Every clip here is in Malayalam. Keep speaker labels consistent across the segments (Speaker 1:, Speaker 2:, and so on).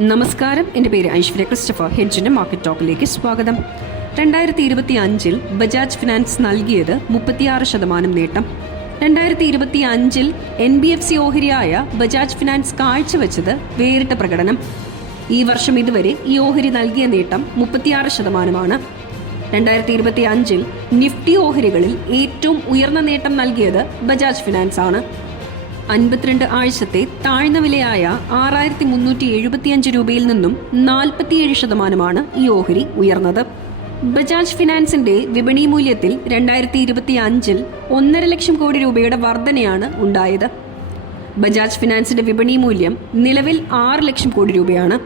Speaker 1: നമസ്കാരം. എന്റെ പേര് ഐശ്വര്യ ക്രിസ്റ്റഫർ. ഹെഡ്ജിന്റെ മാർക്കറ്റ് ടോക്കിലേക്ക് സ്വാഗതം. രണ്ടായിരത്തി ഇരുപത്തി അഞ്ചിൽ ബജാജ് ഫിനാൻസ് നൽകിയത് മുപ്പത്തിയാറ് ശതമാനം നേട്ടം. രണ്ടായിരത്തി ഇരുപത്തി അഞ്ചിൽ എൻ ബി എഫ് സി ഓഹരിയായ ബജാജ് ഫിനാൻസ് കാഴ്ചവെച്ചത് വേറിട്ട പ്രകടനം. ഈ വർഷം ഇതുവരെ ഈ ഓഹരി നൽകിയ നേട്ടം മുപ്പത്തിയാറ് ശതമാനമാണ്. രണ്ടായിരത്തി ഇരുപത്തി അഞ്ചിൽ നിഫ്റ്റി ഓഹരികളിൽ ഏറ്റവും ഉയർന്ന നേട്ടം നൽകിയത് ബജാജ് ഫിനാൻസ് ആണ് അൻപത്തിരണ്ട് ആഴ്ചത്തെ താഴ്ന്ന വിലയായ ആറായിരത്തി മുന്നൂറ്റി എഴുപത്തിയഞ്ച് രൂപയിൽ നിന്നും നാൽപ്പത്തിയേഴ് ശതമാനമാണ് ഈ ഓഹരി ഉയർന്നത്. ബജാജ് ഫിനാൻസിന്റെ വിപണി മൂല്യത്തിൽ രണ്ടായിരത്തി ഇരുപത്തി അഞ്ചിൽ ഒന്നര ലക്ഷം കോടി രൂപയുടെ വർധനയാണ് ഉണ്ടായത്. ബജാജ് ഫിനാൻസിന്റെ വിപണി മൂല്യം നിലവിൽ ആറ് ലക്ഷം കോടി രൂപയാണ്.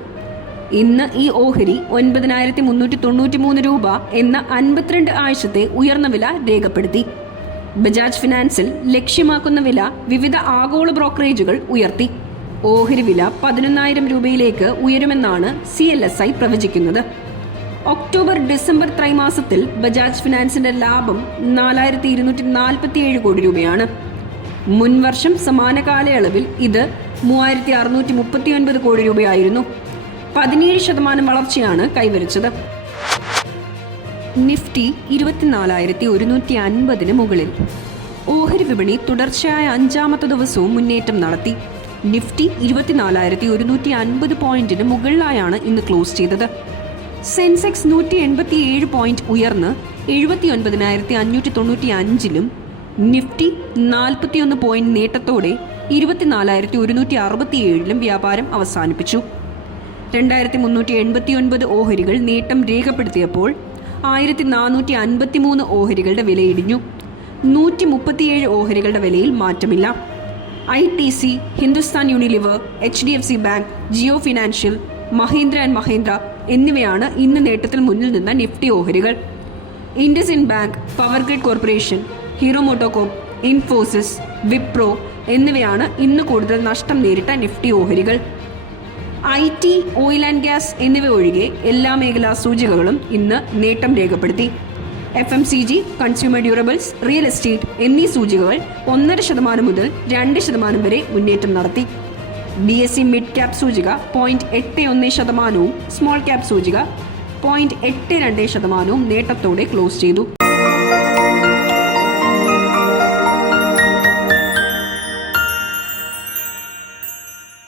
Speaker 1: ഇന്ന് ഈ ഓഹരി ഒൻപതിനായിരത്തി മുന്നൂറ്റി തൊണ്ണൂറ്റി മൂന്ന് രൂപ എന്ന അൻപത്തിരണ്ട് ആഴ്ചത്തെ ഉയർന്ന വില രേഖപ്പെടുത്തി. ബജാജ് ഫിനാൻസിൽ ലക്ഷ്യമാക്കുന്ന വില വിവിധ ആഗോള ബ്രോക്കറേജുകൾ ഉയർത്തി. ഓഹരി വില പതിനൊന്നായിരം രൂപയിലേക്ക് ഉയരുമെന്നാണ് സി എൽ എസ് ഐ പ്രവചിക്കുന്നത്. ഒക്ടോബർ ഡിസംബർ ത്രൈമാസത്തിൽ ബജാജ് ഫിനാൻസിന്റെ ലാഭം നാലായിരത്തി ഇരുന്നൂറ്റി നാൽപ്പത്തിയേഴ് കോടി രൂപയാണ്. മുൻവർഷം സമാന കാലയളവിൽ ഇത് മൂവായിരത്തി അറുന്നൂറ്റി മുപ്പത്തി ഒൻപത് കോടി രൂപയായിരുന്നു. പതിനേഴ് ശതമാനം വളർച്ചയാണ് കൈവരിച്ചത്. നിഫ്റ്റി ഇരുപത്തിനാലായിരത്തി ഒരുന്നൂറ്റി അൻപതിന് മുകളിൽ. ഓഹരി വിപണി തുടർച്ചയായ അഞ്ചാമത്തെ ദിവസവും മുന്നേറ്റം നടത്തി. നിഫ്റ്റി ഇരുപത്തിനാലായിരത്തി ഒരുന്നൂറ്റി അൻപത് പോയിന്റിന് മുകളിലായാണ് ഇന്ന് ക്ലോസ് ചെയ്തത്. സെൻസെക്സ് നൂറ്റി എൺപത്തി ഏഴ് പോയിന്റ് ഉയർന്ന് എഴുപത്തി ഒൻപതിനായിരത്തി അഞ്ഞൂറ്റി തൊണ്ണൂറ്റി അഞ്ചിലും നിഫ്റ്റി നാൽപ്പത്തിയൊന്ന് പോയിന്റ് നേട്ടത്തോടെ ഇരുപത്തിനാലായിരത്തി ഒരുന്നൂറ്റി അറുപത്തിയേഴിലും വ്യാപാരം അവസാനിപ്പിച്ചു. രണ്ടായിരത്തി മുന്നൂറ്റി എൺപത്തി ഒൻപത് ഓഹരികൾ നേട്ടം രേഖപ്പെടുത്തിയപ്പോൾ ആയിരത്തി നാനൂറ്റി അൻപത്തി മൂന്ന് ഓഹരികളുടെ വിലയിടിഞ്ഞു. നൂറ്റി മുപ്പത്തിയേഴ് ഓഹരികളുടെ വിലയിൽ മാറ്റമില്ല. I T C Hindustan Unilever H D F C Bank Jio Financial Mahindra and Mahindra എന്നിവയാണ് ഇന്ന് നേട്ടത്തിൽ മുന്നിൽ നിന്ന നിഫ്റ്റി ഓഹരികൾ. IndusInd Bank Power Grid Corporation Hero MotoCorp Infosys Wipro എന്നിവയാണ് ഇന്ന് കൂടുതൽ നഷ്ടം നേരിട്ട നിഫ്റ്റി ഓഹരികൾ. I T oil and gas എന്നിവ ഒഴികെ എല്ലാ മേഖലാ സൂചികകളും ഇന്ന് നേട്ടം രേഖപ്പെടുത്തി. F M C G consumer durables real estate എന്നീ സൂചികകൾ ഒന്നര ശതമാനം മുതൽ രണ്ട് ശതമാനം വരെ മുന്നേറ്റം നടത്തി. B S E mid cap സൂചിക പോയിന്റ് എട്ട് ഒന്ന് ശതമാനവും സ്മോൾ ക്യാപ് സൂചിക പോയിന്റ് എട്ട് രണ്ട് ശതമാനവും നേട്ടത്തോടെ ക്ലോസ് ചെയ്തു.